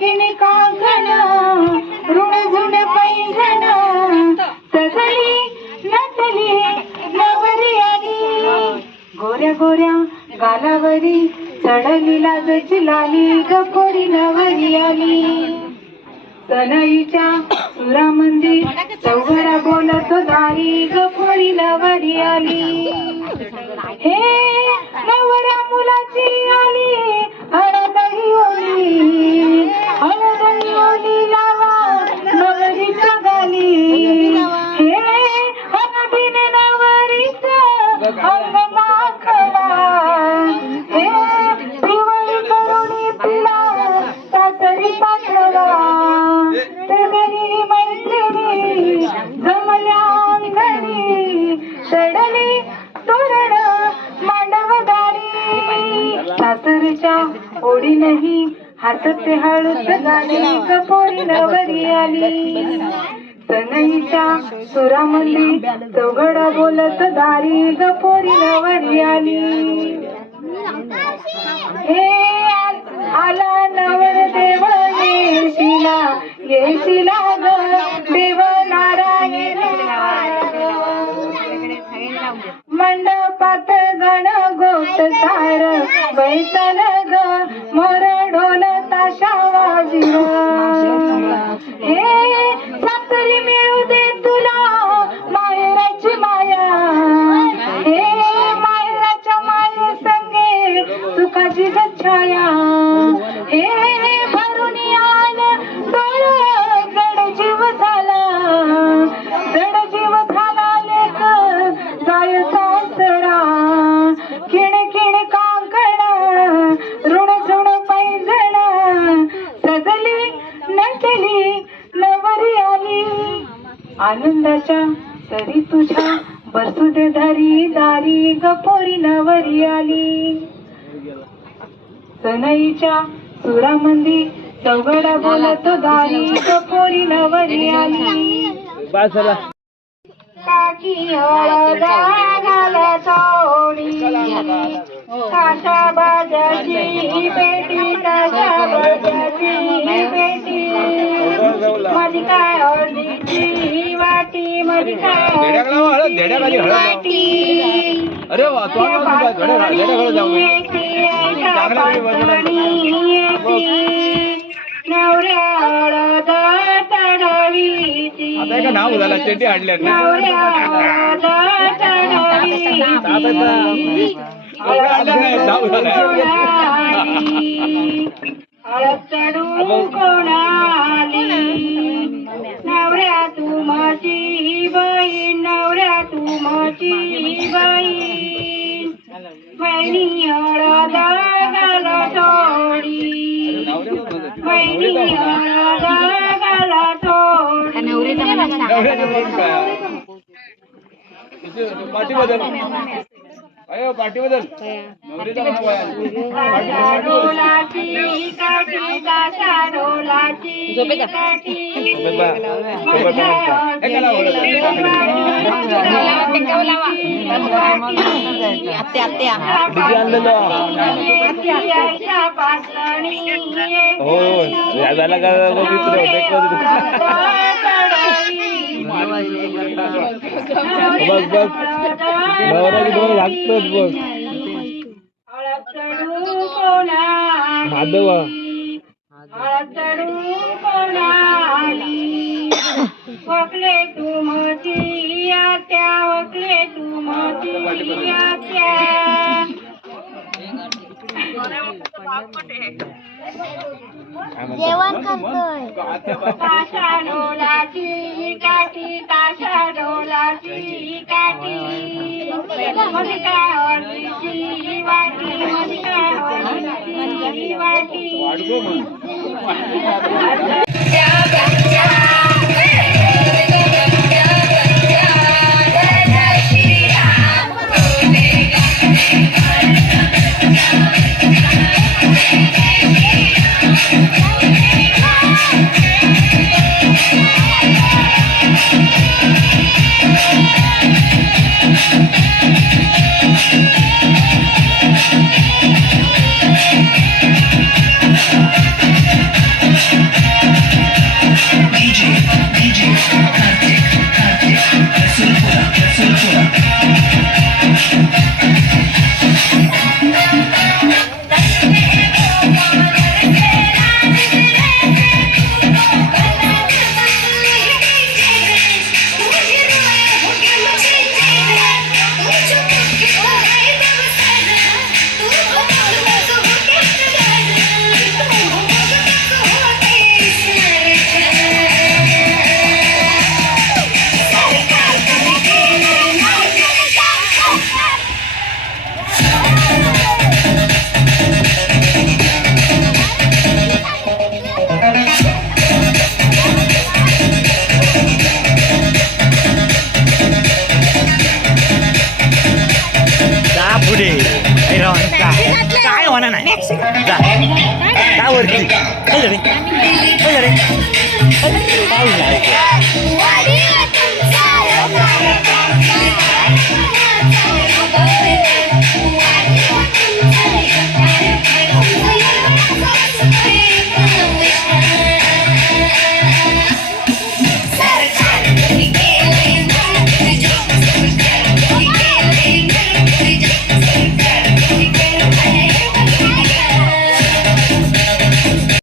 किणी कांकण ऋण झुण पैंजण सजली नटली नवरी आली. गोऱ्या गोऱ्या गालावरी चढली लाजची लाली गपोरी नवरी आली. सनईच्या सुरामंदी चौघरा बोलत दारी गपोरी नवरी आली. हे नवरा मुलाची आली हळदही ओली. सासरच्या ओढीनही हातचे हळूच गाणी कपोरी नवरी आली. सनईच्या सुरामंदी चौघड बोलत दारी गपोरी नवरी आली. हे आला नवर देव येशिला येशिला ग देव नारायण मंडपात गण गोत सार बैसल आनंदाच्या सरी तुझ्या बसू दे धरी दारी गपोरी नवरी आली. सनईच्या सुरामंदी चौघडा बोलत दारी गपोरी नवरी आली. काकी हळदा घाला थोडी काशा बाजाची पेटी काशा बाजाची पेटी. माझी काय हळदीची धेड्याकडे हळद, हळदीची हळद. अरे वा तो जाऊ वेळी आता एका नाव झाला चेंडी आणल्या चढवीची हळद पाठी बदल अयो पाठी बदल. डिझी आणलेलं. हो झाला का बघितलं बस बस नवऱ्याची दोन लागतच बस माधव वकले तू मती आत्या वकले तू मती आत्या जेवण करतोय. काशा डोलाची काठी काशा डोलाची काठी. मलिका हळदीची वाटी मलिका हळदीची वाटी. काय होणार नाही. का वरती? काय झाले काय झाले काय